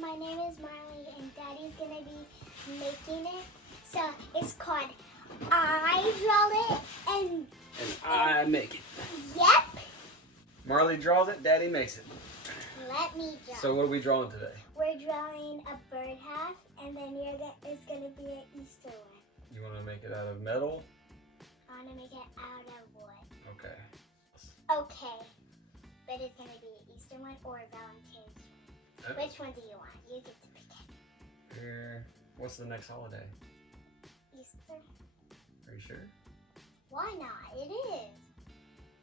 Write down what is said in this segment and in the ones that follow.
my name is Marley, and Daddy's gonna be making it. So it's called I Draw It, and I make it. Yep. Marley draws it, Daddy makes it. Let me draw. So what are we drawing today? We're drawing a birdhouse, and then it's gonna be an Easter one. You want to make it out of metal? I wanna make it out of wood. Okay. Okay. But it's gonna be an Easter one or a Valentine's one. Which one do you want? You get to pick it. What's the next holiday? Easter? Are you sure? Why not? It is.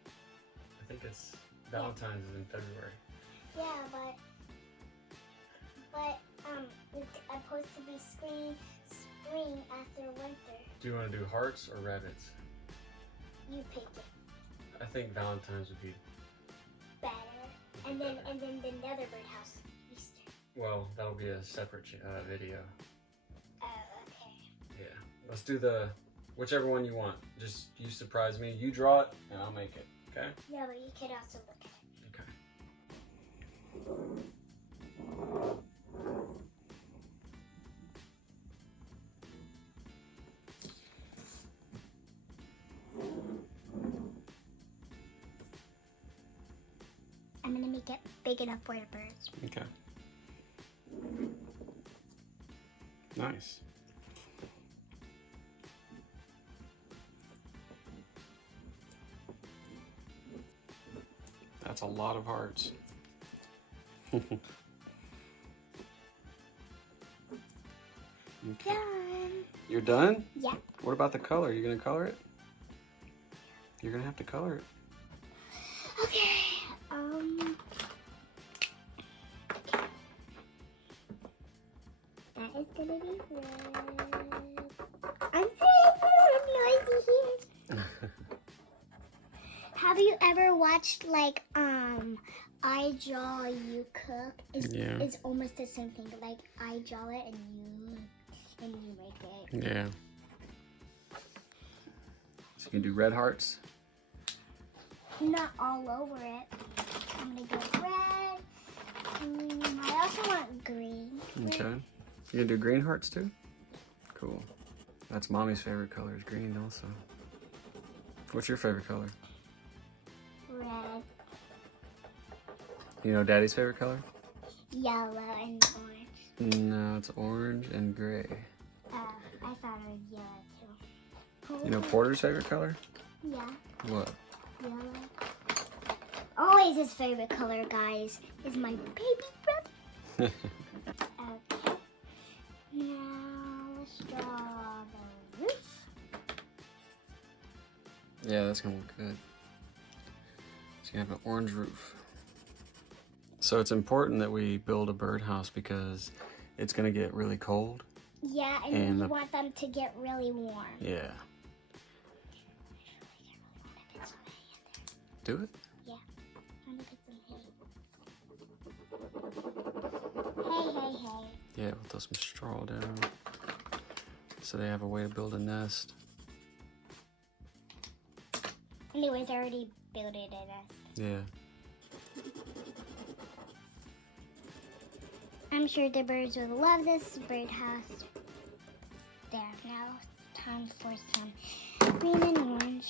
I think it's Valentine's is in February. Yeah, but it's supposed to be spring after winter. Do you want to do hearts or rabbits? You pick it. I think Valentine's would be Better. And then another birdhouse. Easter. well. That'll be a separate video. Oh, okay. Yeah. Let's do whichever one you want. Just you surprise me. You draw it, and I'll make it. Okay. Yeah, but you could also look at it. Okay. I'm gonna make it big enough for the birds. Okay. Nice. That's a lot of hearts. Okay. Done. You're done? Yeah. What about the color? You gonna color it? You're gonna have to color it. Okay. That is gonna be red. I'm noisy here. Have you ever watched like I Draw You Cook? Yeah. It's almost the same thing. Like I draw it and you make it. Yeah. So you can do red hearts. Not all over it. I'm gonna go red. I also want green. Okay. You can do green hearts too? Cool. That's Mommy's favorite color is green also. What's your favorite color? Red, You know Daddy's favorite color? yellow, and orange. No, it's orange and gray. I thought it was yellow too. You know Porter's favorite color? Yeah, What? yellow. Always his favorite color, guys, is my baby brother. Okay. Now let's draw the roof. Yeah, that's gonna look good. So you have an orange roof. So it's important that we build a birdhouse because it's gonna get really cold. Yeah, and And we the- want them to get really warm. Yeah. Do it? Yeah. I'm gonna put some hay. Hey. Yeah, we'll throw some straw down. So they have a way to build a nest. Anyways, I already built it in us. Yeah. I'm sure the birds will love this birdhouse. There, now it's time for some green and orange.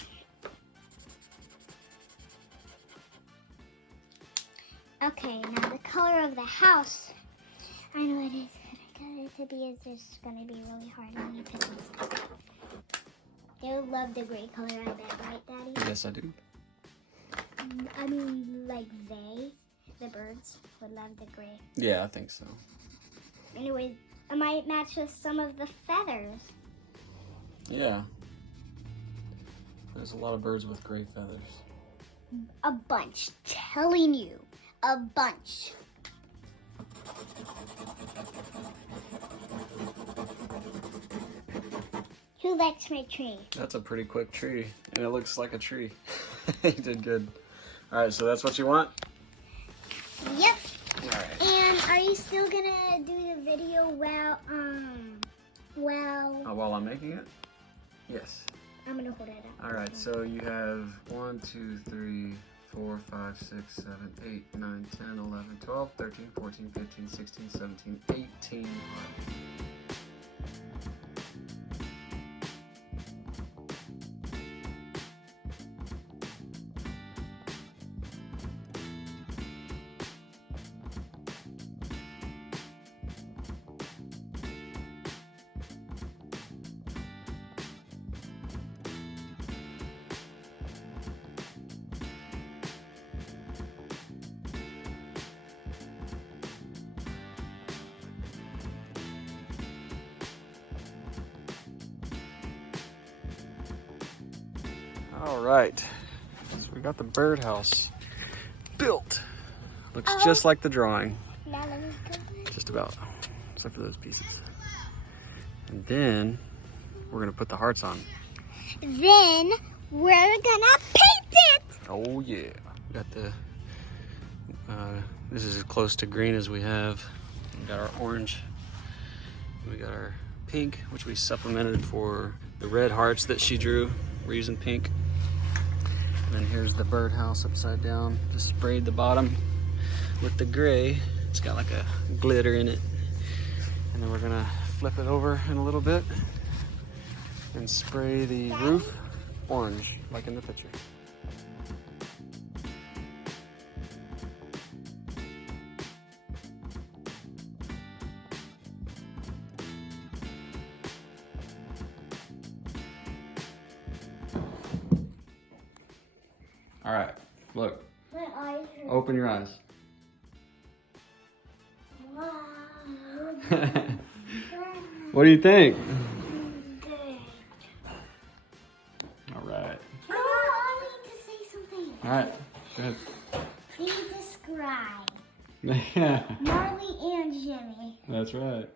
Okay, now the color of the house. I know it is going to be. It's just going to be really hard when you put this. They would love the gray color, I bet, right, Daddy? Yes, I do. I mean, like the birds, would love the gray. Yeah, I think so. Anyways, I might match with some of the feathers. Yeah. There's a lot of birds with gray feathers. A bunch, telling you, a bunch. Who likes my tree? That's a pretty quick tree, and it looks like a tree. You did good. All right, so that's what you want? Yep. All right. And are you still gonna do the video while While I'm making it? Yes. I'm gonna hold it up. All right, so you have 1, 2, 3, 4, 5, 6, 7, 8, 9, 10, 11, 12, 13, 14, 15, 16, 17, 18 hearts. All right, so we got the birdhouse built. Looks just like the drawing, Now let me go. just about, except for those pieces. And then we're gonna put the hearts on. Then we're gonna paint it. Oh yeah, we got the, this is as close to green as we have. We got our orange, we got our pink, which we supplemented for the red hearts that she drew. We're using pink. And then here's the birdhouse upside down. Just sprayed the bottom with the gray. It's got like a glitter in it. And then we're gonna flip it over in a little bit and spray the roof orange, like in the picture. All right, look, My eyes hurt. open your eyes. Wow. What do you think? Good. All right. No, I need to say something. All right, go ahead. Please describe Yeah, Marley and Jimmy. that's right.